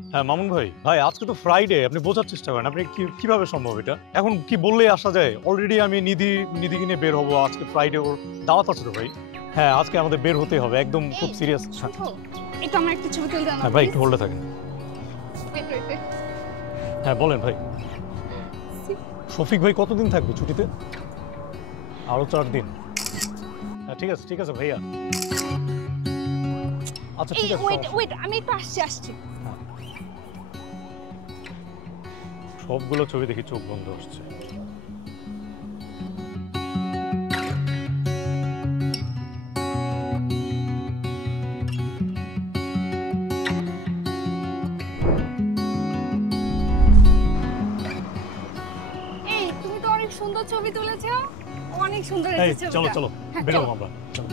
হ্যাঁ মামুন ভাই, আজকে তো ফ্রাইডে, আপনি বোঝার চেষ্টা করেন। আপনি কিভাবে সম্ভব এটা? এখন কি বললেই আসা যায়? অলরেডি আমি নিধিকে নিয়ে বের হবো, আজকে ফ্রাইডে, ওর দাওয়াত আছে তো ভাই। হ্যাঁ আজকে আমাদের বের হতেই হবে, একদম খুব এই সিরিয়াস। শুভ, একটু আমার একটা ছবি তুলে দাও না হ্যাঁ ভাই, প্লিজ। একটু হোল্ডে থাকেন। Wait wait wait. হ্যাঁ বলেন ভাই। শফিক ভাই কতদিন থাকবে ছুটিতে? আরো 4 দিন। হ্যাঁ ঠিক আছে ভাইয়া। আচ্ছা এই ঠিক আছে, ওয়েট সমস্যা নেই। ওয়েট, আমি একটু আসছি। হ্যাঁ। সবগুলো ছবি দেখি চোখ বন্ধ আসছে। এই তুমি তো অনেক সুন্দর ছবি তুলেছো, অনেক সুন্দর এই হয়েছে চলো ছবিটা। চলো, হ্যাঁ, বেরোবো চলো। আমরা, চলো।